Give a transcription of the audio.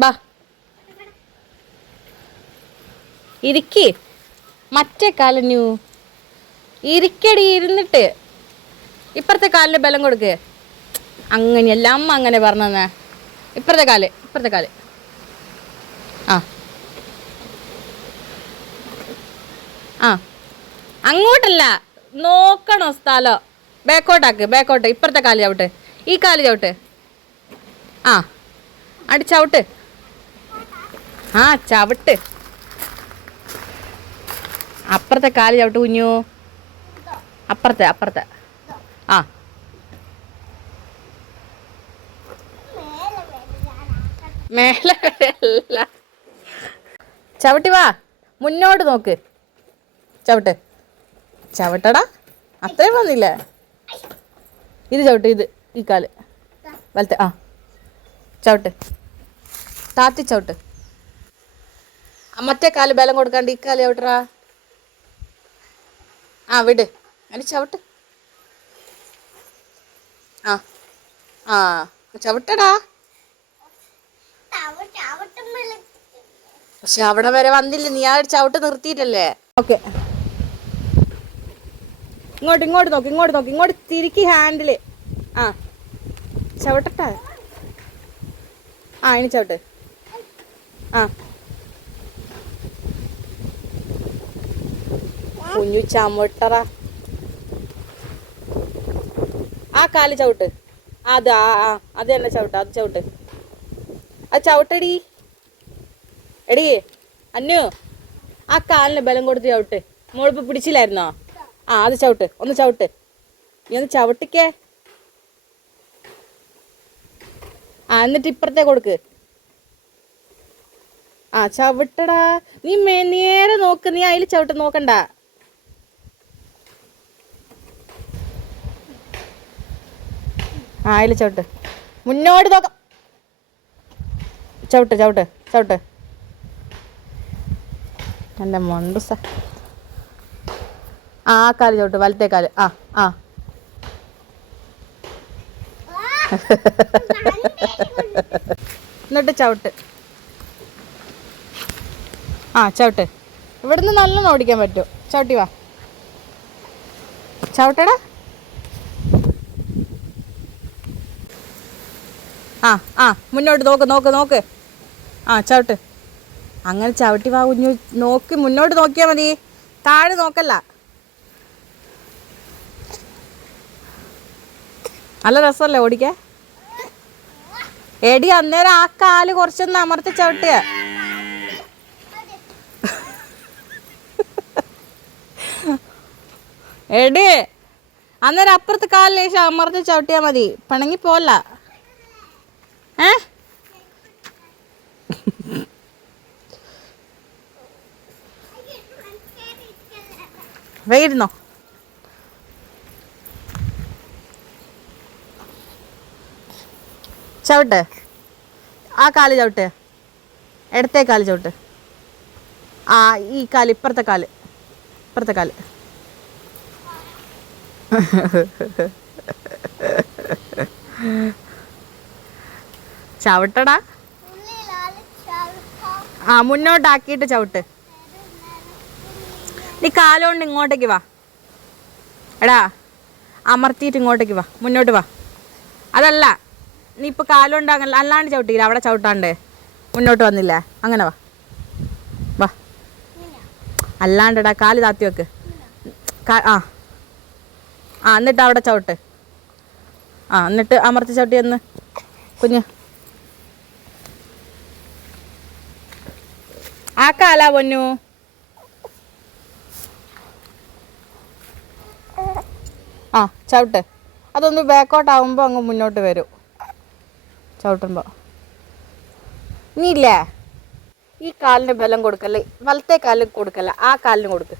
ബാ ഇരിക്കി. മറ്റേ കാലിനു ഇരിക്കടി, ഇരുന്നിട്ട് ഇപ്പുറത്തെ കാലിന് ബലം കൊടുക്ക്. അങ്ങനെയല്ല അമ്മ അങ്ങനെ പറഞ്ഞേ. ഇപ്പുറത്തെ കാല്, ഇപ്പുറത്തെ കാല്. ആ ആ അങ്ങോട്ടല്ല, നോക്കണോ സ്ഥലം. ബാക്കോട്ടാക്ക്, ബാക്കോട്ട്. ഇപ്പുറത്തെ കാല് ചവിട്ട്, ഈ കാല് ചവിട്ട്. ആ ചവിട്ട്. ആ ചവിട്ട്. അപ്പുറത്തെ കാല് ചവിട്ട് കുഞ്ഞു. അപ്പുറത്തെ അപ്പുറത്തെ. ആ മേലെ അല്ല, ചവിട്ടി വാ. മുന്നോട്ട് നോക്ക്. ചവിട്ട്, ചവിട്ടടാ. അത്രയും വന്നില്ല. ഇത് ചവിട്ട്, ഇത് ഈ കാല് വലത്തെ. ആ ചവിട്ട്, താത്തി ചവിട്ട്. മറ്റേ കാല് ബലം കൊടുക്കാണ്ട് ഈ കാല് ചവിട്ടറാ. ആ വിട്, അതിന് ചവിട്ട്. ആ ആ ചവിട്ടടാ. പക്ഷെ അവിടെ വരെ വന്നില്ല, നീ ആ ചവിട്ട് നിർത്തിയിട്ടല്ലേ. ഓക്കെ, ഇങ്ങോട്ട് ഇങ്ങോട്ട് നോക്ക്, ഇങ്ങോട്ട് നോക്ക്, ഇങ്ങോട്ട് തിരിക്കി ഹാൻഡില്. ആ ചവിട്ടട്ടെ. ആ ഇനി ചവിട്ട്. ആ കുഞ്ഞു ചവിട്ടറ. ആ കാല് ചവിട്ട്. അത് ആ ആ അത് തന്നെ ചവിട്ട്, അത് ചവിട്ട്. അത് ചവിട്ടടി. എടി അന്നു, ആ കാലിന് ബലം കൊടുത്ത് ചവിട്ട്. മോളിപ്പോൾ പിടിച്ചില്ലായിരുന്നോ? ആ അത് ചവിട്ട്, ഒന്ന് ചവിട്ട്. നീ ഒന്ന് ചവിട്ടിക്കേ. ആ എന്നിട്ട് ഇപ്പുറത്തെ കൊടുക്ക്. ആ ചവിട്ടടാ. നീ നേരെ നോക്ക്, നീ അതിൽ ചവിട്ട് നോക്കണ്ട. ആ അതിൽ ചവിട്ട്, മുന്നോട്ട് നോക്കാം. ചവിട്ട് ചവിട്ട് ചവിട്ട്. എൻ്റെ മണ്ടുസ. ആ കാല് ചവിട്ട്, വലത്തെ കാല്. ആ ആ എന്നിട്ട് ചവിട്ട്. ആ ചവിട്ട്. ഇവിടുന്ന് നല്ലോണം ഓടിക്കാൻ പറ്റും. ചവിട്ടി വാ. ചവിട്ടടാ. ആ ആ മുന്നോട്ട് നോക്ക്, നോക്ക് നോക്ക്. ആ ചവിട്ട്. അങ്ങനെ ചവിട്ടി വാ കുഞ്ഞു. നോക്കി മുന്നോട്ട് നോക്കിയാൽ മതി, താഴെ നോക്കല്ല. നല്ല രസമല്ലേ ഓടിക്കാൻ? എടി അന്നേരം ആ കാല് കുറച്ചൊന്ന് അമർത്തി ചവിട്ടുക. എടി അന്നേരം അപ്പുറത്തെ കാലിൽ ലേശം അമർത്തി ചവിട്ടിയാൽ മതി, പിണങ്ങി പോല്ല. ഏ വേയിരുന്നോ? ചവിട്ട്. ആ കാല് ചവിട്ട്, ഇടത്തെ കാല് ചവിട്ട്. ആ ഈ കാല്, ഇപ്പുറത്തെ കാല്, ഇപ്പുറത്തെ കാല്. ചവിട്ടടാ. ആ മുന്നോട്ടാക്കിയിട്ട് ചവിട്ട്. നീ കാലുകൊണ്ട് ഇങ്ങോട്ടേക്ക് വാ. എടാ അമർത്തിയിട്ട് ഇങ്ങോട്ടേക്ക് വാ, മുന്നോട്ട് വാ. അതല്ല, നീ ഇപ്പോൾ കാലുകൊണ്ട് അങ്ങനെ അല്ലാണ്ട് ചവിട്ടിയില്ല, അവിടെ ചവിട്ടാണ്ട് മുന്നോട്ട് വന്നില്ലേ? അങ്ങനെ വാ, വാ. അല്ലാണ്ടടാ, കാല് താത്തി വെക്ക്. ആ ആ എന്നിട്ട് അവിടെ ചവിട്ട്. ആ എന്നിട്ട് അമർത്തി ചവിട്ടി എന്ന് കുഞ്ഞ്. ആ കാലാ പൊന്നു. ആ ചവിട്ട്. അതൊന്ന് ബാക്കോട്ടാകുമ്പോൾ അങ്ങ് മുന്നോട്ട് വരും ചവിട്ടുമ്പോൾ. നീ ഇല്ലേ ഈ കാലിന് ബലം കൊടുക്കല്ലേ, വലത്തെ കാലിന് കൊടുക്കല്ല, ആ കാലിന് കൊടുക്ക്.